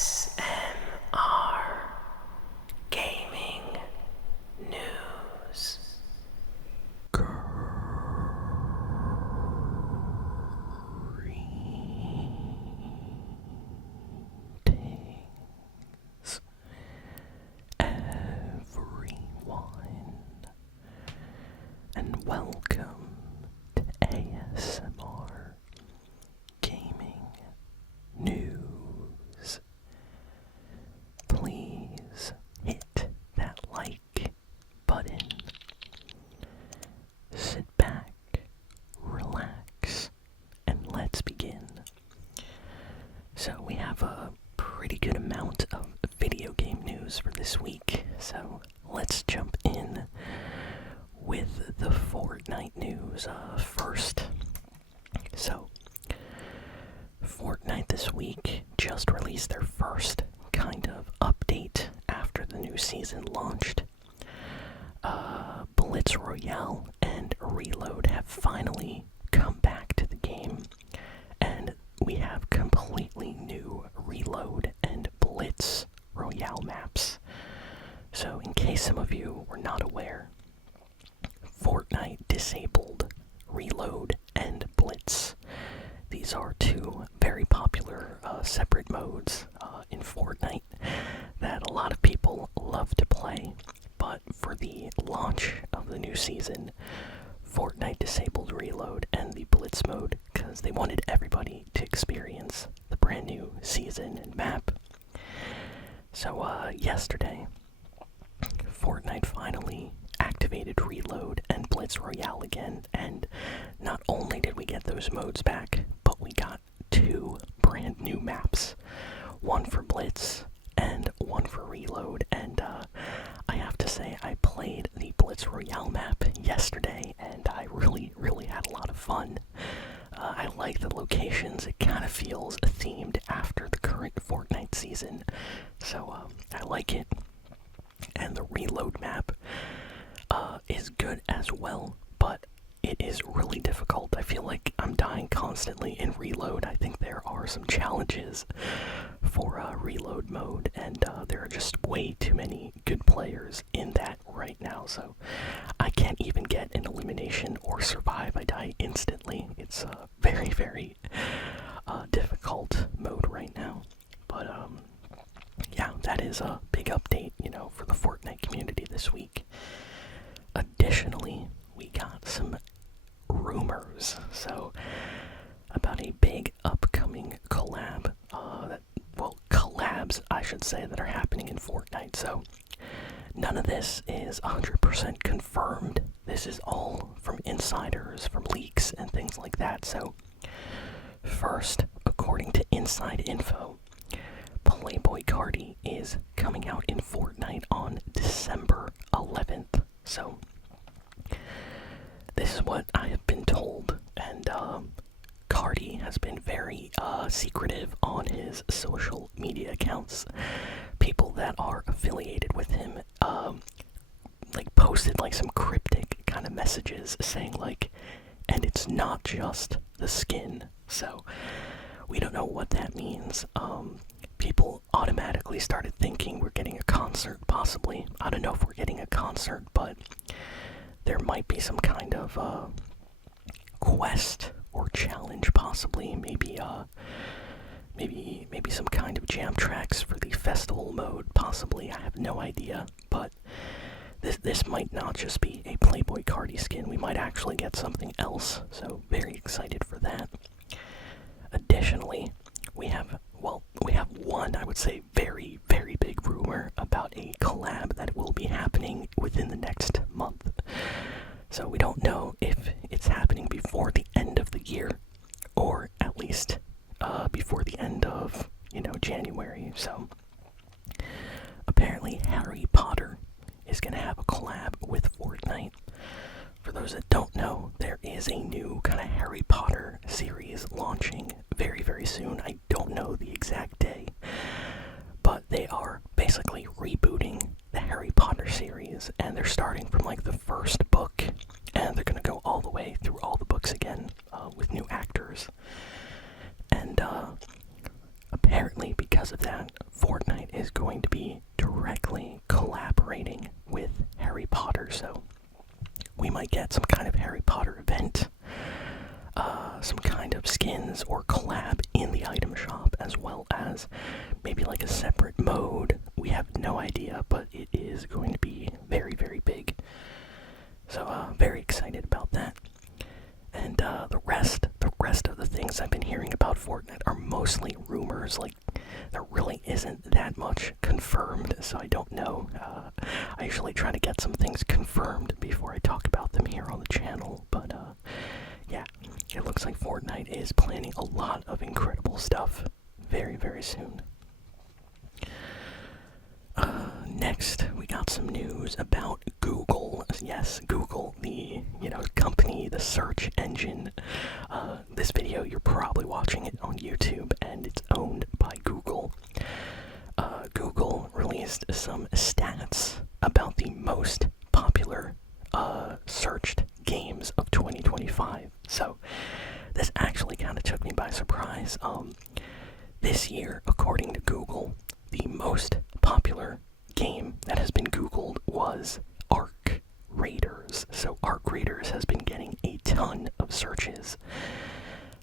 ASMRGaming News. Greetings, everyone, and welcome to ASMR Gaming News. Please hit that like button. Sit back, relax, and let's begin. So we have a pretty good amount of video game news for this week, so let's jump in with the Fortnite news first. So, Fortnite this week just released their first kind of update after the new season launched. Blitz Royale and Reload have finally come back to the game, and we have completely new Reload and Blitz Royale maps. So in case some of you were not aware, Fortnite disabled Reload and Blitz. These are two very popular separate modes in Fortnite that a lot of people love to play. But for the launch of the new season, Fortnite disabled Reload and the Blitz mode because they wanted everybody to experience the brand new season and map. So yesterday, Fortnite finally activated Reload and Blitz Royale again, and not only did we get those modes back, but we got two brand new maps. One for Blitz and one for Reload, and I have to say I played the Blitz Royale map yesterday, and I really had a lot of fun. I like the locations. It kind of feels themed after the current Fortnite season, so I like it. And the Reload map is good as well, but it is really difficult. I feel like I'm dying constantly in Reload. I think there are some challenges for Reload mode, and there are just way too many good players in that right now, so I can't even get an elimination or survive. I die instantly. It's a very difficult mode right now, but yeah, that is a big update, for the Fortnite community this week. Additionally, we got some rumors, about a big upcoming collab, collabs, I should say, that are happening in Fortnite. So, none of this is 100% confirmed. This is all from insiders, from leaks, and things like that. So, first, according to inside info, Playboi Carti is coming out in Fortnite on December 11th. So, this is what I have been told, and Carti has been very secretive on his social media accounts. People that are affiliated with him, posted some cryptic kind of messages saying and it's not just the skin. So, we don't know what that means. People automatically started thinking we're getting a concert, possibly. I don't know if we're getting a concert, but there might be some kind of quest or challenge, possibly. Maybe some kind of jam tracks for the festival mode, possibly. I have no idea, but this might not just be a Playboi Carti skin. We might actually get something else, so very excited for that. Additionally, we have one, I would say, very big rumor about a collab that will be happening within the next month. So we don't know if it's happening before the end of the year, or at least before the end of, January. So apparently Harry Potter is going to have a collab with Fortnite. For those that don't know, there is a new kind of Harry Potter series launching very soon. I don't know the exact day, but they are basically rebooting the Harry Potter series, and they're starting from the first book, and they're going to go all the way through all the books again with new actors. And apparently, because because of that, Fortnite is going to be directly collaborating with Harry Potter, so we might get some kind of Harry Potter event, some kind of skins or collab in the item shop, as well as maybe like a separate mode. We have no idea, but it is going to be very, very big. So very excited about that. And the rest of the things I've been hearing about Fortnite are mostly rumors. Like, there really isn't that much confirmed, so I don't know. I usually try to get some things confirmed before I talk about them here on the channel, but yeah, it looks like Fortnite is planning a lot of incredible stuff very, very soon. Next, we got some news about Google. Yes, Google, the company, the search engine. This video, you're probably watching it on YouTube, and it's owned by Google. Google released some stats about the most popular searched games of 2025. So this actually kind of took me by surprise. This year, according to Google, the most popular game that has been Googled was Arc Raiders. So Arc Raiders has been getting a ton of searches.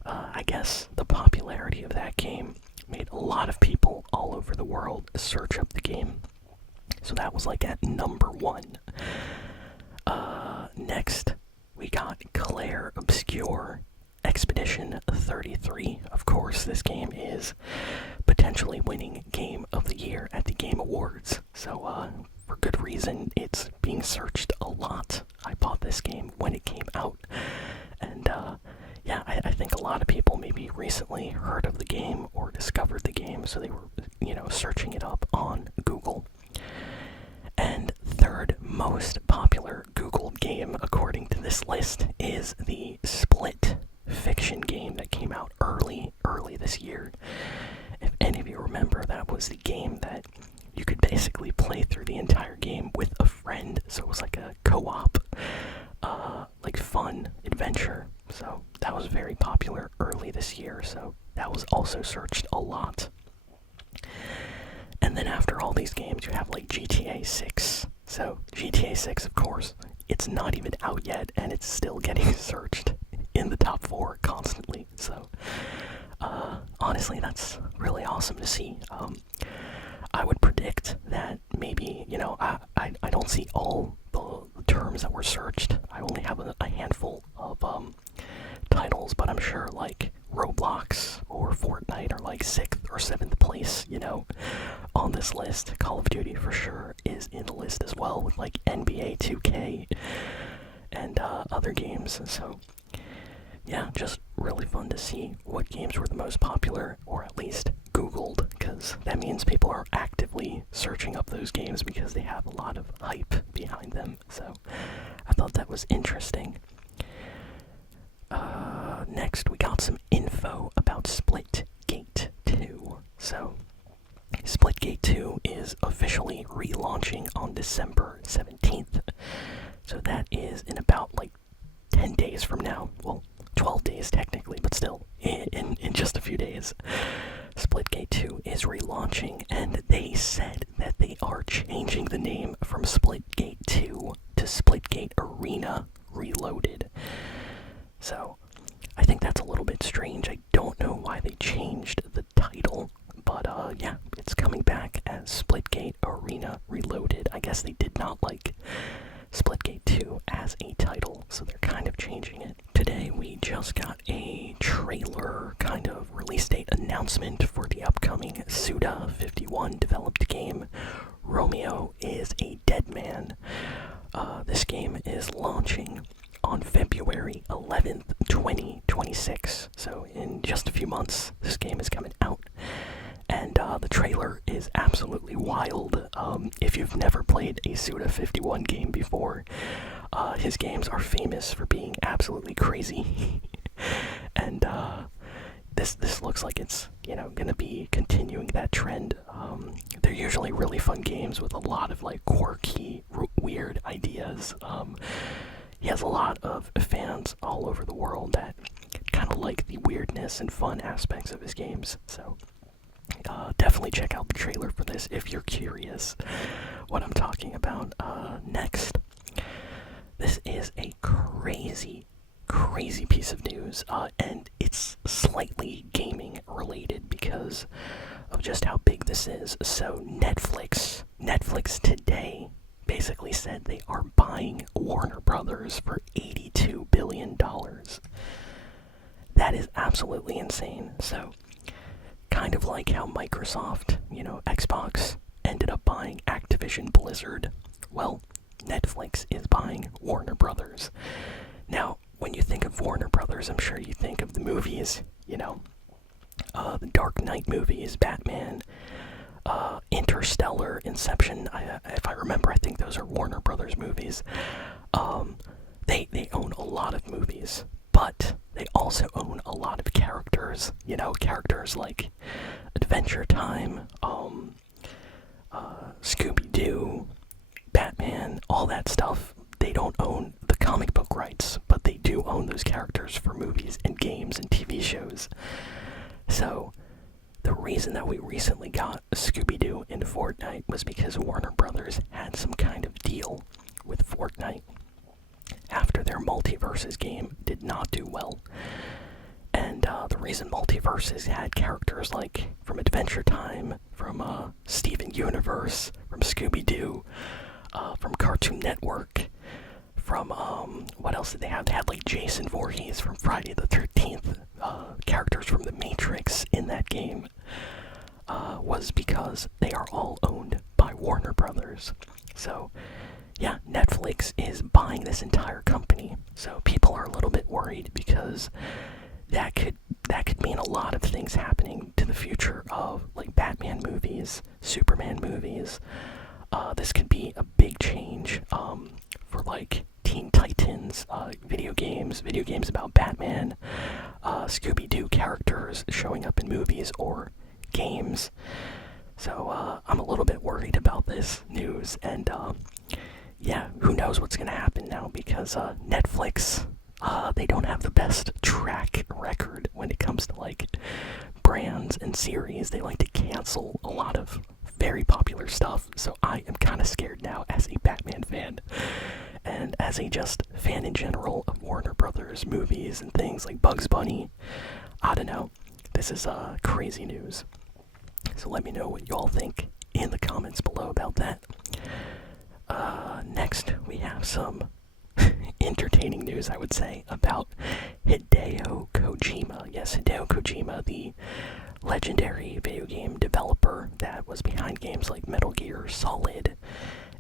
I guess the popularity of that game made a lot of people all over the world search up the game. So that was like at number 1. Next, we got Claire Obscure Expedition 33. Of course, this game is potentially winning Game of the Year at the Game Awards. So, for good reason, it's being searched a lot. I bought this game when it came out. And, yeah, I think a lot of people maybe recently heard of the game or discovered the game, so they were, searching it up on Google. And third most popular Google game, according to this list, is the Split fiction game that came out early this year. If any of you remember, that was the game that you could basically play through the entire game with a friend, so it was like a co-op, like fun adventure. So that was very popular early this year, so that was also searched a lot. And then after all these games, you have like GTA 6. So GTA 6, of course, it's not even out yet, and it's still getting searched in the top 4 constantly. So honestly, that's really awesome to see. I would predict that maybe, I don't see all the terms that were searched. I only have a handful of titles, but I'm sure like Roblox or Fortnite are like 6th or 7th place, on this list. Call of Duty for sure is in the list as well, with like NBA 2K and other games. So yeah, just really fun to see what games were the most popular, or at least Googled, because that means people are actively searching up those games because they have a lot of hype behind them. So I thought that was interesting. Next, we got some info about Splitgate 2. So Splitgate 2 is officially relaunching on December 17th. So that is in about like 10 days from now. Well, 12 days technically, but still, in just a few days. Splitgate 2 is relaunching, and they said that they are changing the name from Splitgate 2 to Splitgate Arena Reloaded. So, I think that's a little bit strange. I don't know why they changed the title, but yeah, it's coming back as Splitgate Arena Reloaded. I guess they did not like Splitgate 2 as a title, so they're kind of changing it. Today we just got a trailer, kind of release date announcement for the upcoming Suda51 developed game, Romeo is a Dead Man. This game is launching on February 11th, 2026, so in just a few months this game is coming out. And the trailer is absolutely wild. If you've never played a Suda51 game before, his games are famous for being absolutely crazy. And this looks like it's, gonna be continuing that trend. They're usually really fun games with a lot of like quirky, weird ideas. He has a lot of fans all over the world that kind of like the weirdness and fun aspects of his games. So Definitely check out the trailer for this if you're curious what I'm talking about. Next, this is a crazy piece of news, and it's slightly gaming related because of just how big this is. So Netflix today basically said they are buying Warner Brothers for $82 billion. That is absolutely insane. So, kind of like how Microsoft, Xbox, ended up buying Activision Blizzard. Well, Netflix is buying Warner Brothers. Now, when you think of Warner Brothers, I'm sure you think of the movies, the Dark Knight movies, Batman, Interstellar, Inception. If I remember, I think those are Warner Brothers movies. They own a lot of movies, but they also own a lot of characters. Characters like Adventure Time, Scooby-Doo, Batman, all that stuff. They don't own the comic book rights, but they do own those characters for movies and games and TV shows. So, the reason that we recently got Scooby-Doo in Fortnite was because Warner Brothers had some kind of deal with Fortnite after their Multiverses game did not do well. And the reason Multiverses had characters like from Adventure Time, from Steven Universe, from Scooby-Doo, from Cartoon Network, from, what else did they have? They had like Jason Voorhees from Friday the 13th, characters from The Matrix in that game, was because they are all owned by Warner Brothers. So, yeah, Netflix is buying this entire company. So people are a little bit worried because that could mean a lot of things happening to the future of like Batman movies, Superman movies. This could be a big change for like Teen Titans, video games about Batman, Scooby-Doo characters showing up in movies or games. So I'm a little bit worried about this news, and yeah, who knows what's gonna happen now, because Netflix, they don't have the best track record when it comes to like brands and series. They like to cancel a lot of very popular stuff, so I am kind of scared now as a Batman fan, and as a just fan in general of Warner Brothers movies and things like Bugs Bunny. I don't know, this is crazy news. So let me know what y'all think in the comments below about that. Next, we have some entertaining news, I would say, about Hideo Kojima. Yes, Hideo Kojima, the legendary video game developer that was behind games like Metal Gear Solid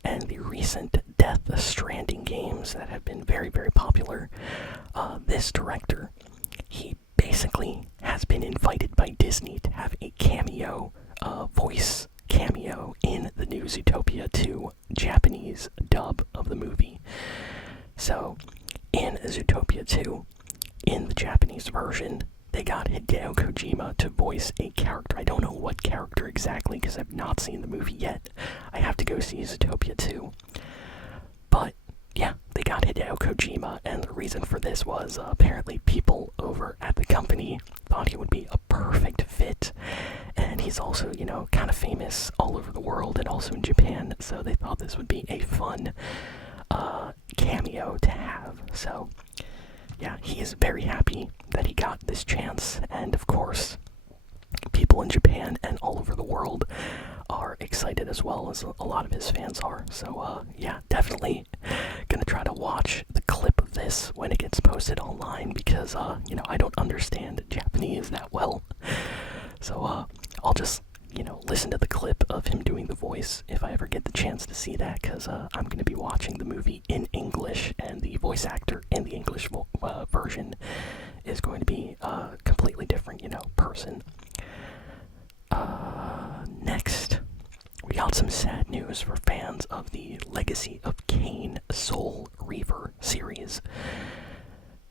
and the recent Death Stranding games that have been very, very popular. This director, he basically has been invited by Disney to have a cameo, voice cameo in the new Zootopia 2 Japanese dub of the movie. So, in Zootopia 2, in the Japanese version, they got Hideo Kojima to voice a character. I don't know what character exactly because I've not seen the movie yet. I have to go see Zootopia 2. But, yeah, they got Hideo Kojima, and the reason for this was apparently people over at the company thought he would be a perfect fit. And he's also, kind of famous all over the world and also in Japan, so they thought this would be a fun cameo to have. So, yeah, he is very happy that he got this chance, and of course, people in Japan and all over the world are excited as well, as a lot of his fans are. So, yeah, definitely gonna try to watch the clip of this when it gets posted online, because, I don't understand Japanese that well. So, I'll just, listen to the clip of him doing the voice if I ever get the chance to see that, because I'm going to be watching the movie in English, and the voice actor in the English version is going to be a completely different, person. Next, we got some sad news for fans of the Legacy of Kain Soul Reaver series.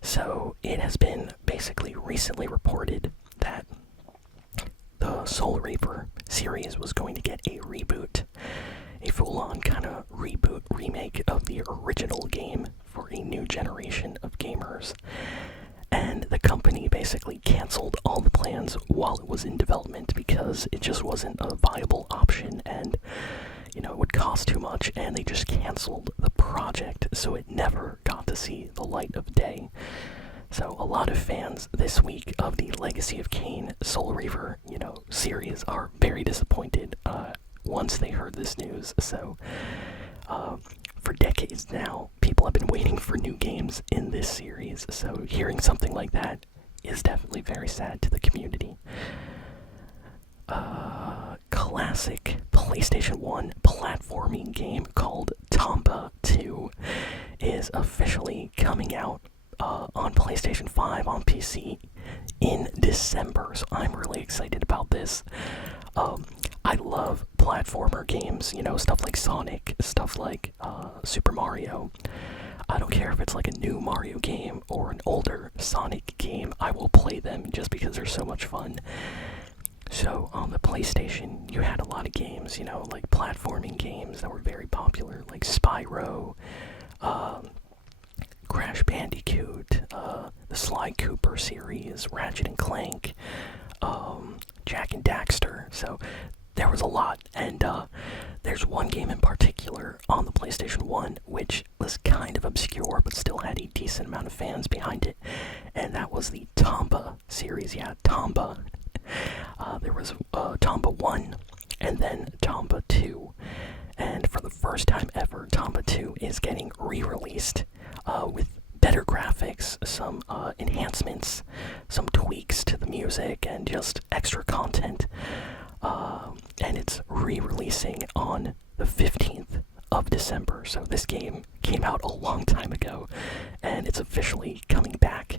So, it has been basically recently reported that the Soul Reaver series was going to get a reboot, a full-on kind of reboot, remake of the original game for a new generation of gamers. and the company basically canceled all the plans while it was in development because it just wasn't a viable option, and it would cost too much, and they just canceled the project, so it never got to see the light of day. So a lot of fans this week of the Legacy of Kain Soul Reaver, series are very disappointed once they heard this news. So for decades now, people have been waiting for new games in this series, so hearing something like that is definitely very sad to the community. Classic PlayStation 1 platforming game called Tomba 2 is officially coming out on PlayStation 5 on PC in December, so I'm really excited about this. I love platformer games, stuff like Sonic, stuff like Super Mario. I don't care if it's like a new Mario game or an older Sonic game, I will play them just because they're so much fun. So on the PlayStation, you had a lot of games, like platforming games that were very popular, like Spyro, Crash Bandicoot, the Sly Cooper series, Ratchet and Clank, Jak and Daxter. So there was a lot, and there's one game in particular on the PlayStation 1 which was kind of obscure but still had a decent amount of fans behind it, and that was the Tomba series. Yeah, Tomba. There was Tomba 1 and then Tomba 2, and for the first time ever, Tomba 2 is getting re-released with better graphics, some enhancements, some tweaks to the music, and just extra content. And it's re-releasing on the 15th of December, so this game came out a long time ago, and it's officially coming back.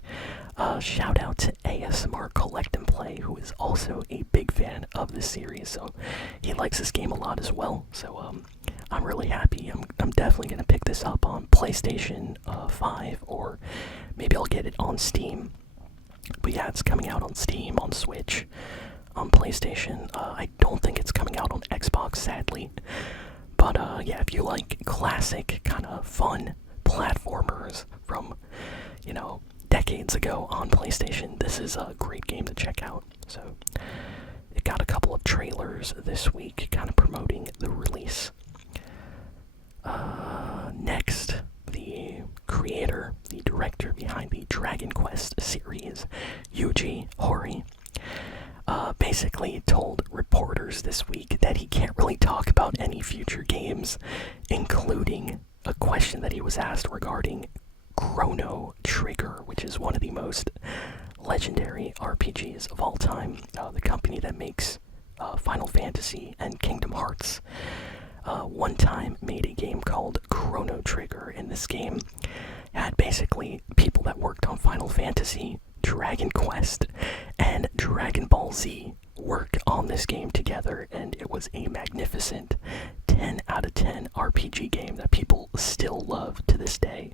Shout out to ASMR Collect and Play, who is also a big fan of this series, so he likes this game a lot as well. So I'm really happy. I'm definitely gonna pick this up on PlayStation 5, or maybe I'll get it on Steam. But yeah, it's coming out on Steam, on Switch, on PlayStation. I don't think it's coming out on Xbox, sadly. But yeah, if you like classic kind of fun platformers from, decades ago on PlayStation, this is a great game to check out. So it got a couple of trailers this week kind of promoting the release. Next, the creator, the director behind the Dragon Quest series, Yuji Horii, basically told reporters this week that he can't really talk about any future games, including a question that he was asked regarding Chrono Trigger, which is one of the most legendary RPGs of all time. The company that makes Final Fantasy and Kingdom Hearts one time made a game called Chrono Trigger, and this game had basically people that worked on Final Fantasy, Dragon Quest, and Dragon Ball Z work on this game together, and it was a magnificent 10 out of 10 RPG game that people still love to this day.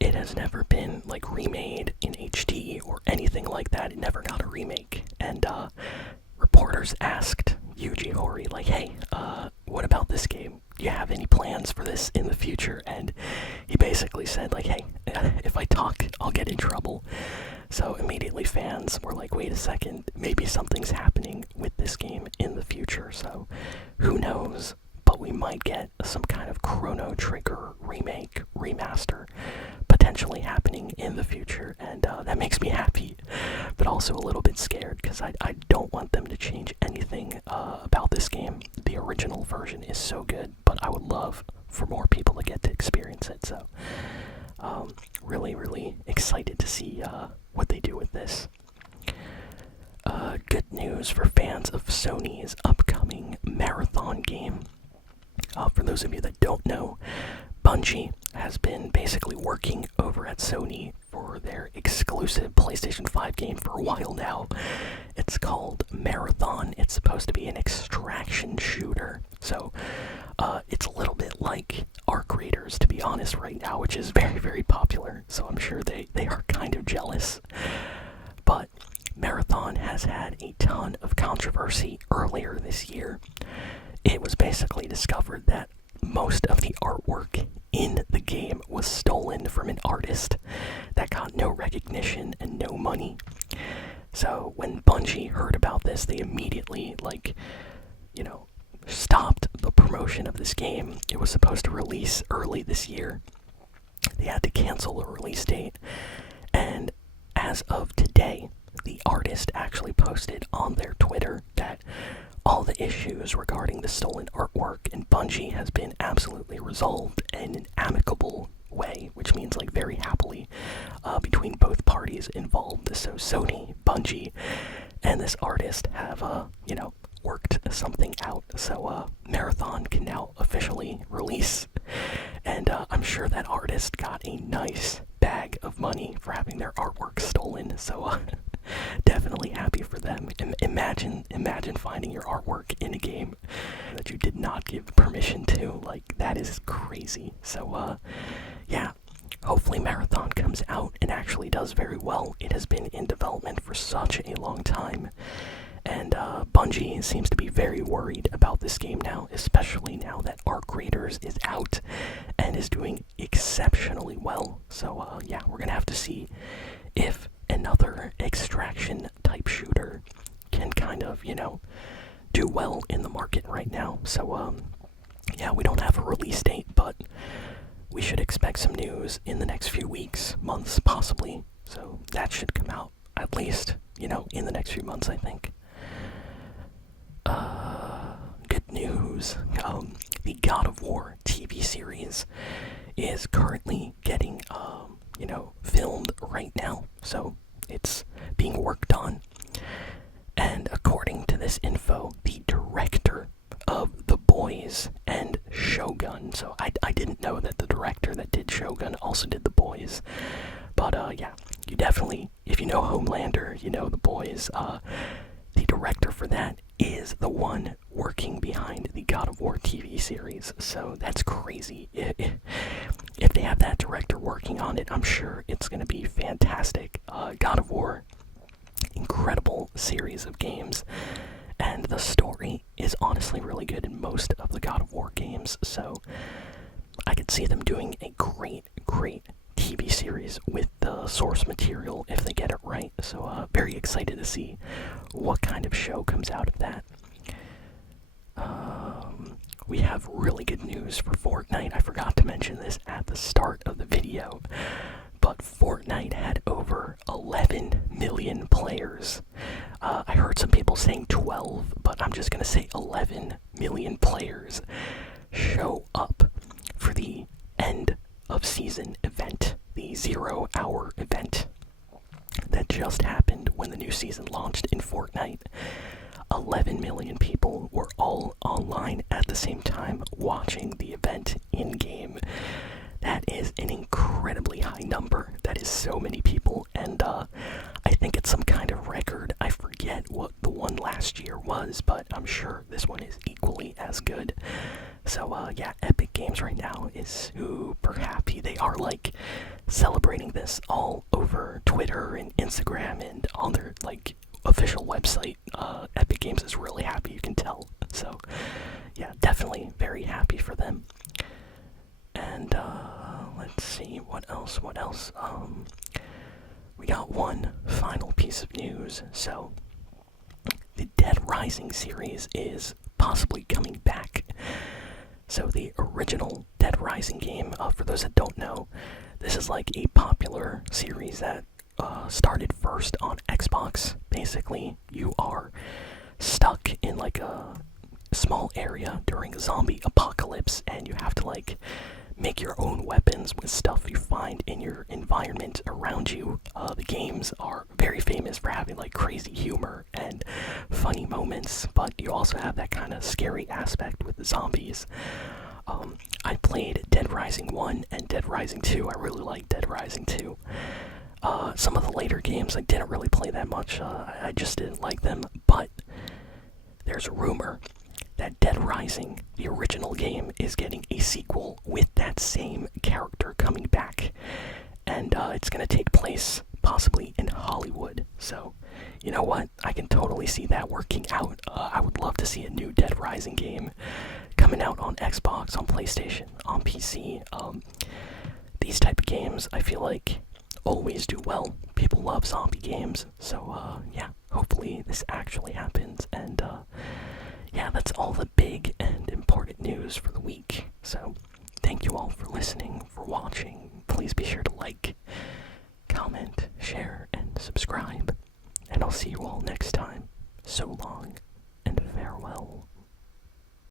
It has never been remade in HD or anything like that. It never got a remake, and reporters asked Yuji Horii, hey, what about this game? Do you have any plans for this in the future? And he basically said, hey, if I talk, I'll get in trouble. So immediately fans were like, wait a second, maybe something's happening with this game in the future. So who knows? But we might get some kind of Chrono Trigger remake, remaster, potentially happening in the future, and that makes me happy, but also a little bit scared, because I don't want them to change anything about this game. The original version is so good, but I would love for more people to get to experience it, so really excited to see what they do with this. Good news for fans of Sony's upcoming Marathon game. For those of you that don't know, Bungie has been basically working over at Sony for their exclusive PlayStation 5 game for a while now. It's called Marathon. It's supposed to be an extraction shooter. So it's a little bit like Arc Raiders, to be honest, right now, which is very popular. So I'm sure they are kind of jealous. But Marathon has had a ton of controversy earlier this year. It was basically discovered that most of the artwork in the game was stolen from an artist that got no recognition and no money. So when Bungie heard about this, they immediately, stopped the promotion of this game. It was supposed to release early this year. They had to cancel the release date. And as of today, the artist actually posted on their Twitter that all the issues regarding the stolen artwork and Bungie has been absolutely resolved in an amicable way, which means very happily between both parties involved. So Sony, Bungie, and this artist have worked something out. So Marathon can now officially release, and I'm sure that artist got a nice bag of money for having their artwork stolen. So definitely happy for them. Imagine finding your artwork in a game that you did not give permission to. That is crazy. So yeah, hopefully Marathon comes out and actually does very well. It has been in development for such a long time, and Bungie seems to be very worried about this game now, especially now that Arc Raiders is out and is doing exceptionally well. So yeah, we're gonna have to see if another extraction type shooter can kind of, do well in the market right now. So yeah, we don't have a release date, but we should expect some news in the next few weeks, months possibly. So that should come out at least, in the next few months, I think. Good news. The God of War TV series is currently getting, filmed right now. So it's being worked on. And according to this info, the director of The Boys and Shogun. So I didn't know that the director that did Shogun also did The Boys. But yeah, you definitely, if you know Homelander, you know The Boys. The director for that is the one working behind the God of War TV series. So that's crazy. If they have that director working on it, I'm sure it's going to be fantastic. God of War, incredible series of games. And the story is honestly really good in most of the God of War games. So I could see them doing a great TV series with the source material if they get it right. So very excited to see what kind of show comes out of that. We have really good news for Fortnite. I forgot to mention this at the start of the video, but Fortnite had over 11 million players. I heard some people saying 12, but I'm just gonna say 11 million players show up for the end of season event, the 0-hour event that just happened when the new season launched in Fortnite. 11 million people were all online at the same time watching the event in-game. That is an incredibly high number. That is so many people, and I think it's some kind of record. I forget what the one last year was, but I'm sure this one is equally as good. So yeah, Epic Games right now is super happy. They are celebrating this all over Twitter and Instagram and on their official website. Epic Games is really happy, you can tell. So yeah, definitely very happy for them. And let's see, what else? We got one final piece of news. So the Dead Rising series is possibly coming back. So the original Dead Rising game, for those that don't know, this is a popular series that started first on Xbox. Basically, you are stuck in a small area during a zombie apocalypse, and you have to make your own weapons with stuff you find in your environment around you. The games are very famous for having crazy humor and funny moments, but you also have that kind of scary aspect with the zombies. I played Dead Rising 1 and Dead Rising 2. I really like Dead Rising 2. Some of the later games I didn't really play that much. I just didn't like them, but there's a rumor that Dead Rising, the original game, is getting a sequel with that same character coming back. And it's going to take place possibly in Hollywood. So You know what? I can totally see that working out. I would love to see a new Dead Rising game coming out on Xbox, on PlayStation, on PC. These type of games, I feel like, always do well. People love zombie games, so yeah, hopefully this actually happens. And yeah, that's all the big and important news for the week. So thank you all for listening, for watching. Please be sure to like, comment, share, and subscribe. And I'll see you all next time. So long, and farewell.